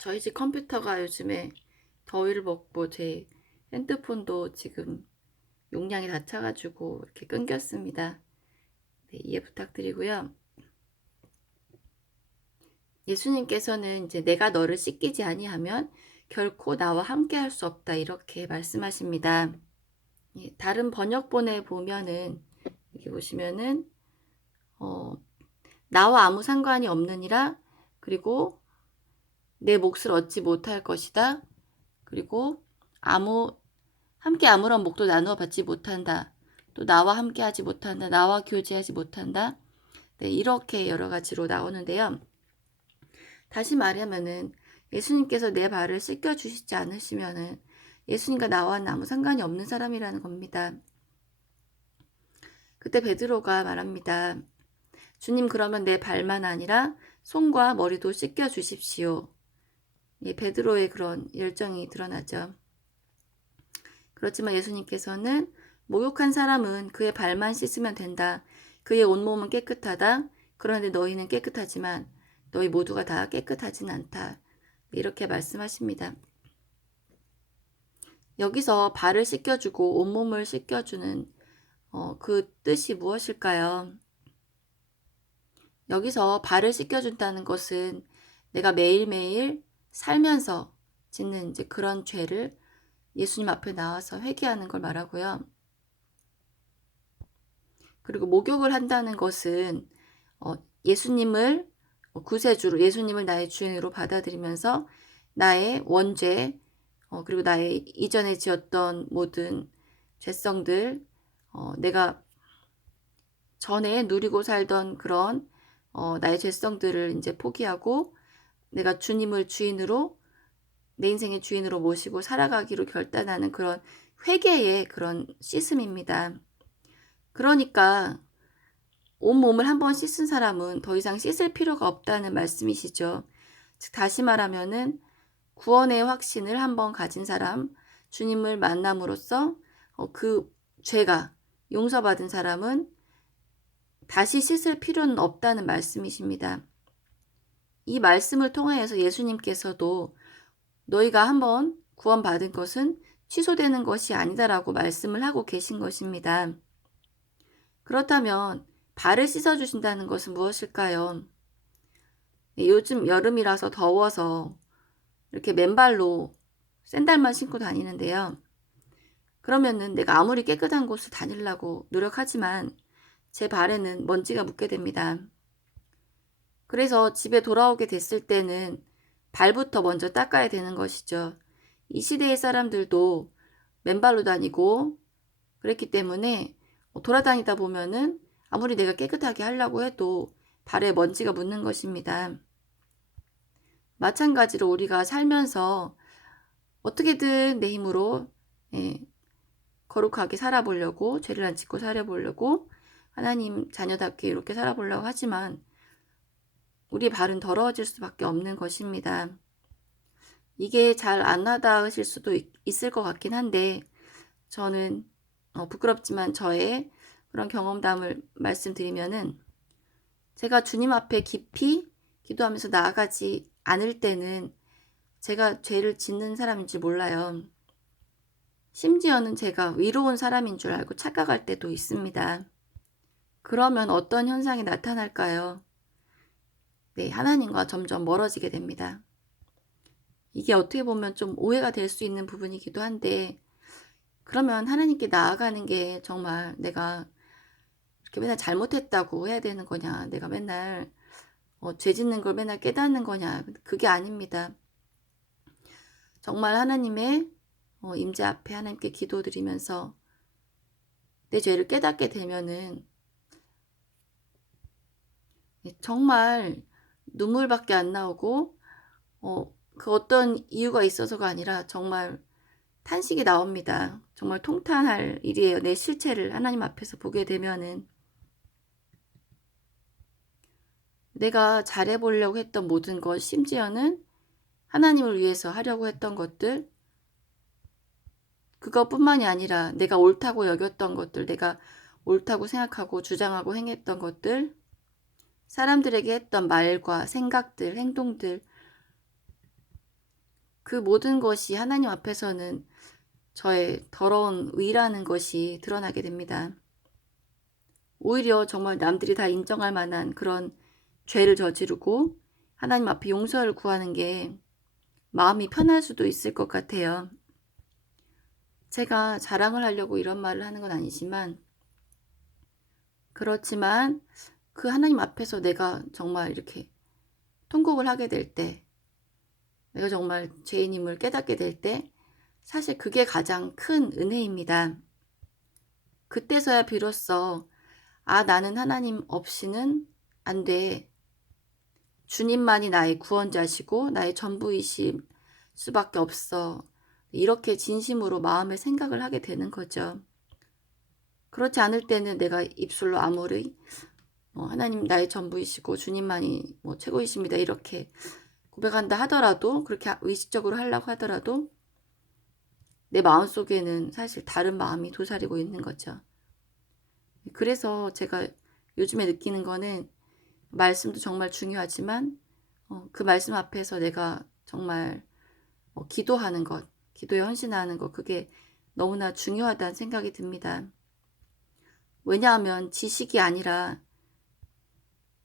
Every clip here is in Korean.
저희 집 컴퓨터가 요즘에 더위를 먹고 제 핸드폰도 지금 용량이 다 차가지고 이렇게 끊겼습니다. 네, 이해 부탁드리고요. 예수님께서는 이제 내가 너를 씻기지 아니하면 결코 나와 함께 할 수 없다 이렇게 말씀하십니다. 예, 다른 번역본에 보면은 여기 보시면은 어, 나와 아무 상관이 없느니라, 그리고 내 몫을 얻지 못할 것이다, 그리고 함께 아무런 몫도 나누어 받지 못한다, 또 나와 함께 하지 못한다, 나와 교제하지 못한다. 네, 이렇게 여러 가지로 나오는데요. 다시 말하면은 예수님께서 내 발을 씻겨 주시지 않으시면은 예수님과 나와는 아무 상관이 없는 사람이라는 겁니다. 그때 베드로가 말합니다. 주님, 그러면 내 발만 아니라 손과 머리도 씻겨 주십시오. 예, 베드로의 그런 열정이 드러나죠. 그렇지만 예수님께서는 목욕한 사람은 그의 발만 씻으면 된다. 그의 온몸은 깨끗하다. 그런데 너희는 깨끗하지만 너희 모두가 다 깨끗하진 않다. 이렇게 말씀하십니다. 여기서 발을 씻겨주고 온몸을 씻겨주는 그 뜻이 무엇일까요? 여기서 발을 씻겨준다는 것은 내가 매일매일 살면서 짓는 이제 그런 죄를 예수님 앞에 나와서 회개하는 걸 말하고요. 그리고 목욕을 한다는 것은 예수님을 구세주로, 예수님을 나의 주인으로 받아들이면서 나의 원죄, 그리고 나의 이전에 지었던 모든 죄성들, 내가 전에 누리고 살던 그런 나의 죄성들을 이제 포기하고 내가 주님을 주인으로, 내 인생의 주인으로 모시고 살아가기로 결단하는 그런 회개의 그런 씻음입니다. 그러니까 온몸을 한번 씻은 사람은 더 이상 씻을 필요가 없다는 말씀이시죠. 즉 다시 말하면은 구원의 확신을 한번 가진 사람, 주님을 만남으로써 그 죄가 용서받은 사람은 다시 씻을 필요는 없다는 말씀이십니다. 이 말씀을 통하여서 예수님께서도 너희가 한번 구원받은 것은 취소되는 것이 아니다라고 말씀을 하고 계신 것입니다. 그렇다면 발을 씻어주신다는 것은 무엇일까요? 요즘 여름이라서 더워서 이렇게 맨발로 샌들만 신고 다니는데요. 그러면은 내가 아무리 깨끗한 곳을 다니려고 노력하지만 제 발에는 먼지가 묻게 됩니다. 그래서 집에 돌아오게 됐을 때는 발부터 먼저 닦아야 되는 것이죠. 이 시대의 사람들도 맨발로 다니고 그랬기 때문에 돌아다니다 보면은 아무리 내가 깨끗하게 하려고 해도 발에 먼지가 묻는 것입니다. 마찬가지로 우리가 살면서 어떻게든 내 힘으로 거룩하게 살아보려고, 죄를 안 짓고 살아보려고, 하나님 자녀답게 이렇게 살아보려고 하지만 우리 발은 더러워질 수밖에 없는 것입니다. 이게 잘 안 와닿으실 수도 있을 것 같긴 한데 저는 부끄럽지만 저의 그런 경험담을 말씀드리면은 제가 주님 앞에 깊이 기도하면서 나아가지 않을 때는 제가 죄를 짓는 사람인 줄 몰라요. 심지어는 제가 위로운 사람인 줄 알고 착각할 때도 있습니다. 그러면 어떤 현상이 나타날까요? 네, 하나님과 점점 멀어지게 됩니다. 이게 어떻게 보면 좀 오해가 될 수 있는 부분이기도 한데, 그러면 하나님께 나아가는 게 정말 내가 이렇게 맨날 잘못했다고 해야 되는 거냐, 내가 맨날 죄 짓는 걸 맨날 깨닫는 거냐, 그게 아닙니다. 정말 하나님의 임재 앞에 하나님께 기도드리면서 내 죄를 깨닫게 되면은 정말 눈물밖에 안 나오고 그 어떤 이유가 있어서가 아니라 정말 탄식이 나옵니다. 정말 통탄할 일이에요. 내 실체를 하나님 앞에서 보게 되면은 내가 잘해보려고 했던 모든 것, 심지어는 하나님을 위해서 하려고 했던 것들, 그것뿐만이 아니라 내가 옳다고 여겼던 것들, 내가 옳다고 생각하고 주장하고 행했던 것들, 사람들에게 했던 말과 생각들, 행동들, 그 모든 것이 하나님 앞에서는 저의 더러운 의라는 것이 드러나게 됩니다. 오히려 정말 남들이 다 인정할 만한 그런 죄를 저지르고 하나님 앞에 용서를 구하는 게 마음이 편할 수도 있을 것 같아요. 제가 자랑을 하려고 이런 말을 하는 건 아니지만, 그렇지만 그 하나님 앞에서 내가 정말 이렇게 통곡을 하게 될 때, 내가 정말 죄인임을 깨닫게 될 때, 사실 그게 가장 큰 은혜입니다. 그때서야 비로소 나는 하나님 없이는 안 돼. 주님만이 나의 구원자시고 나의 전부이실 수밖에 없어. 이렇게 진심으로 마음의 생각을 하게 되는 거죠. 그렇지 않을 때는 내가 입술로 아무리 하나님 나의 전부이시고 주님만이 최고이십니다 이렇게 고백한다 하더라도, 그렇게 의식적으로 하려고 하더라도 내 마음속에는 사실 다른 마음이 도사리고 있는 거죠. 그래서 제가 요즘에 느끼는 거는, 말씀도 정말 중요하지만 그 말씀 앞에서 내가 정말 기도하는 것, 기도에 헌신하는 것, 그게 너무나 중요하다는 생각이 듭니다. 왜냐하면 지식이 아니라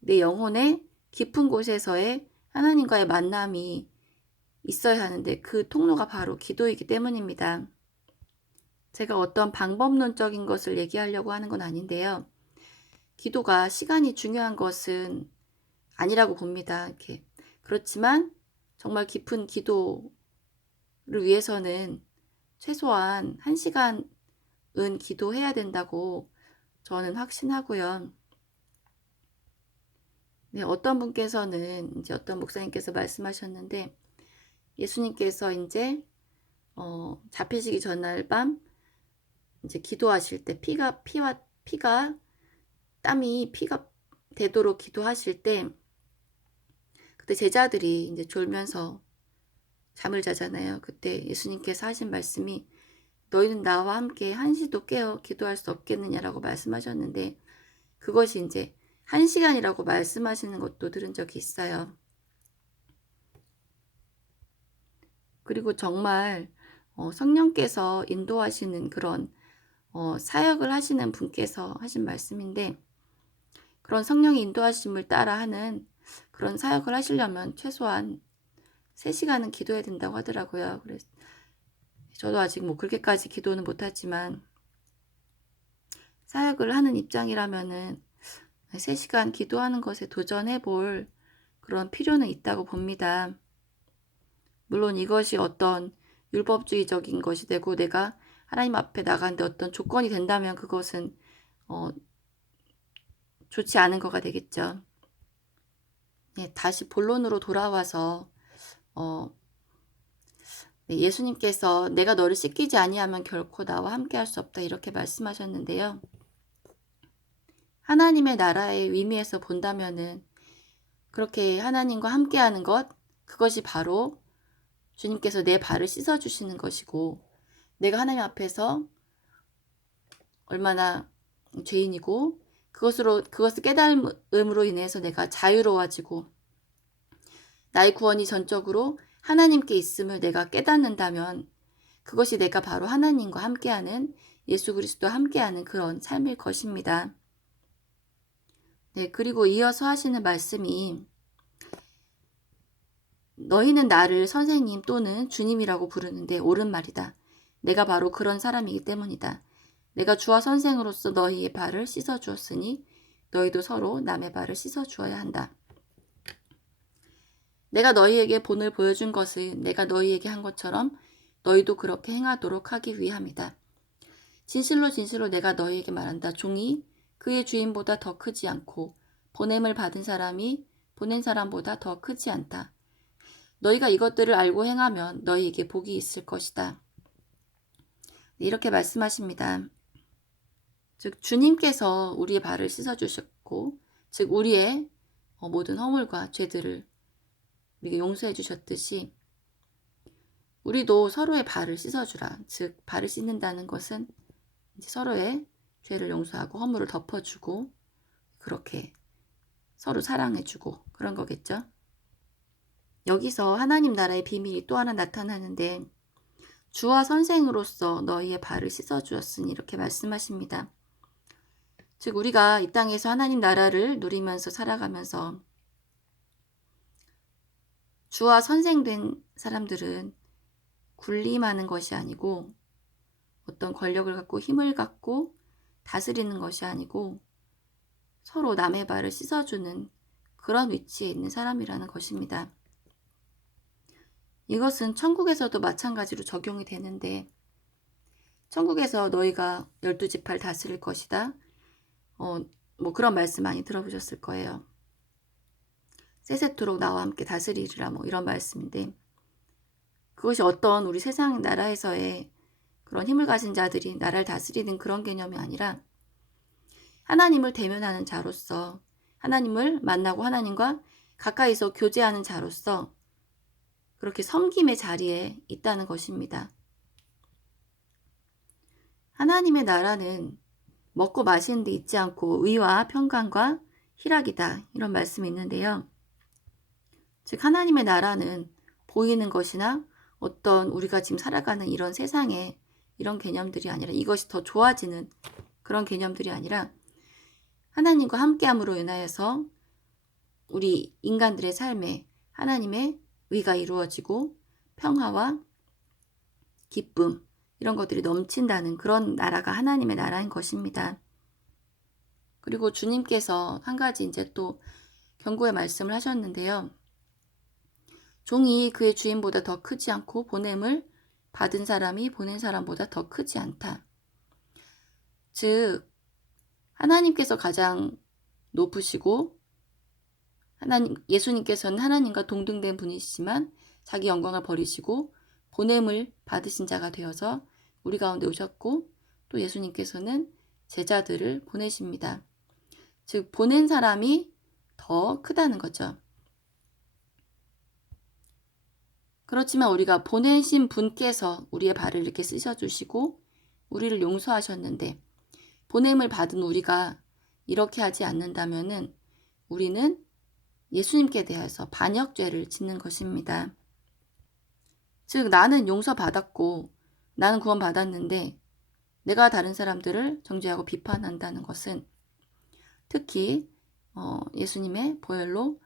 내 영혼의 깊은 곳에서의 하나님과의 만남이 있어야 하는데, 그 통로가 바로 기도이기 때문입니다. 제가 어떤 방법론적인 것을 얘기하려고 하는 건 아닌데요. 기도가 시간이 중요한 것은 아니라고 봅니다. 이렇게. 그렇지만 정말 깊은 기도를 위해서는 최소한 1시간은 기도해야 된다고 저는 확신하고요. 네, 어떤 분께서는, 이제 어떤 목사님께서 말씀하셨는데, 예수님께서 이제 잡히시기 전날 밤 이제 기도하실 때 피가 땀이 피가 되도록 기도하실 때, 그때 제자들이 이제 졸면서 잠을 자잖아요. 그때 예수님께서 하신 말씀이, 너희는 나와 함께 한시도 깨어 기도할 수 없겠느냐라고 말씀하셨는데, 그것이 이제 1시간이라고 말씀하시는 것도 들은 적이 있어요. 그리고 정말 성령께서 인도하시는 그런 사역을 하시는 분께서 하신 말씀인데, 그런 성령의 인도하심을 따라 하는 그런 사역을 하시려면 최소한 3시간은 기도해야 된다고 하더라고요. 그래서 저도 아직 그렇게까지 기도는 못하지만, 사역을 하는 입장이라면은 3시간 기도하는 것에 도전해 볼 그런 필요는 있다고 봅니다. 물론 이것이 어떤 율법주의적인 것이 되고 내가 하나님 앞에 나가는데 어떤 조건이 된다면 그것은 좋지 않은 거가 되겠죠. 네, 다시 본론으로 돌아와서 예수님께서 내가 너를 씻기지 아니하면 결코 나와 함께 할 수 없다 이렇게 말씀하셨는데요. 하나님의 나라의 의미에서 본다면은 그렇게 하나님과 함께하는 것, 그것이 바로 주님께서 내 발을 씻어주시는 것이고, 내가 하나님 앞에서 얼마나 죄인이고 그것을 깨달음으로 인해서 내가 자유로워지고 나의 구원이 전적으로 하나님께 있음을 내가 깨닫는다면, 그것이 내가 바로 하나님과 함께하는, 예수 그리스도와 함께하는 그런 삶일 것입니다. 네, 그리고 이어서 하시는 말씀이, 너희는 나를 선생님 또는 주님이라고 부르는데 옳은 말이다. 내가 바로 그런 사람이기 때문이다. 내가 주와 선생으로서 너희의 발을 씻어주었으니 너희도 서로 남의 발을 씻어주어야 한다. 내가 너희에게 본을 보여준 것은 내가 너희에게 한 것처럼 너희도 그렇게 행하도록 하기 위함이다. 진실로 진실로 내가 너희에게 말한다. 종이 그의 주인보다 더 크지 않고 보냄을 받은 사람이 보낸 사람보다 더 크지 않다. 너희가 이것들을 알고 행하면 너희에게 복이 있을 것이다. 이렇게 말씀하십니다. 즉 주님께서 우리의 발을 씻어주셨고, 즉 우리의 모든 허물과 죄들을 우리에게 용서해 주셨듯이 우리도 서로의 발을 씻어주라. 즉 발을 씻는다는 것은 이제 서로의 죄를 용서하고 허물을 덮어주고 그렇게 서로 사랑해주고 그런 거겠죠. 여기서 하나님 나라의 비밀이 또 하나 나타나는데 주와 선생으로서 너희의 발을 씻어주었으니 이렇게 말씀하십니다. 즉 우리가 이 땅에서 하나님 나라를 누리면서 살아가면서 주와 선생된 사람들은 군림하는 것이 아니고 어떤 권력을 갖고 힘을 갖고 다스리는 것이 아니고 서로 남의 발을 씻어주는 그런 위치에 있는 사람이라는 것입니다. 이것은 천국에서도 마찬가지로 적용이 되는데 천국에서 너희가 12지파를 다스릴 것이다. 뭐 그런 말씀 많이 들어보셨을 거예요. 세세토록 나와 함께 다스리리라 뭐 이런 말씀인데 그것이 어떤 우리 세상 나라에서의 그런 힘을 가진 자들이 나라를 다스리는 그런 개념이 아니라 하나님을 대면하는 자로서 하나님을 만나고 하나님과 가까이서 교제하는 자로서 그렇게 섬김의 자리에 있다는 것입니다. 하나님의 나라는 먹고 마시는 데 있지 않고 의와 평강과 희락이다 이런 말씀이 있는데요. 즉 하나님의 나라는 보이는 것이나 어떤 우리가 지금 살아가는 이런 세상에 이런 개념들이 아니라 이것이 더 좋아지는 그런 개념들이 아니라 하나님과 함께함으로 인하여서 우리 인간들의 삶에 하나님의 의가 이루어지고 평화와 기쁨 이런 것들이 넘친다는 그런 나라가 하나님의 나라인 것입니다. 그리고 주님께서 한 가지 이제 또 경고의 말씀을 하셨는데요. 종이 그의 주인보다 더 크지 않고 보냄을 받은 사람이 보낸 사람보다 더 크지 않다. 즉 하나님께서 가장 높으시고 예수님께서는 하나님과 동등된 분이시지만 자기 영광을 버리시고 보냄을 받으신 자가 되어서 우리 가운데 오셨고 또 예수님께서는 제자들을 보내십니다. 즉 보낸 사람이 더 크다는 거죠. 그렇지만 우리가 보내신 분께서 우리의 발을 이렇게 씻어주시고 우리를 용서하셨는데 보냄을 받은 우리가 이렇게 하지 않는다면은 우리는 예수님께 대해서 반역죄를 짓는 것입니다. 즉 나는 용서받았고 나는 구원받았는데 내가 다른 사람들을 정죄하고 비판한다는 것은 특히 예수님의 보혈로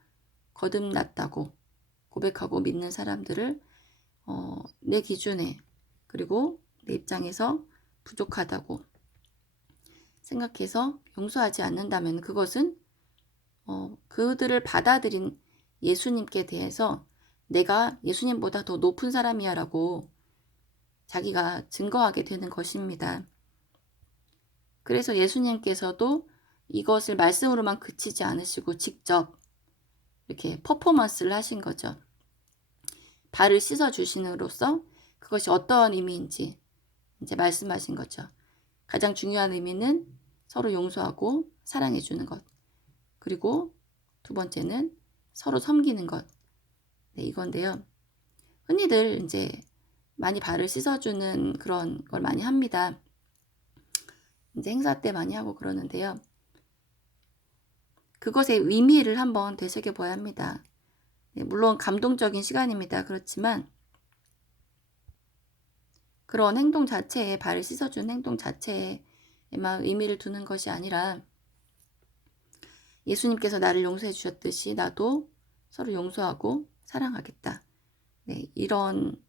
거듭났다고 고백하고 믿는 사람들을 내 기준에 그리고 내 입장에서 부족하다고 생각해서 용서하지 않는다면 그것은 그들을 받아들인 예수님께 대해서 내가 예수님보다 더 높은 사람이야 라고 자기가 증거하게 되는 것입니다. 그래서 예수님께서도 이것을 말씀으로만 그치지 않으시고 직접 이렇게 퍼포먼스를 하신 거죠. 발을 씻어주심으로써 그것이 어떠한 의미인지 이제 말씀하신 거죠. 가장 중요한 의미는 서로 용서하고 사랑해주는 것. 그리고 두 번째는 서로 섬기는 것. 네, 이건데요. 흔히들 이제 많이 발을 씻어주는 그런 걸 많이 합니다. 이제 행사 때 많이 하고 그러는데요. 그것의 의미를 한번 되새겨봐야 합니다. 네, 물론 감동적인 시간입니다. 그렇지만 그런 행동 자체에 발을 씻어주는 행동 자체에만 의미를 두는 것이 아니라 예수님께서 나를 용서해 주셨듯이 나도 서로 용서하고 사랑하겠다. 네, 이런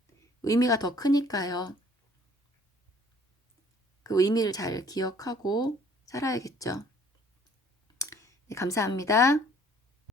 의미가 더 크니까요. 그 의미를 잘 기억하고 살아야겠죠. 네, 감사합니다.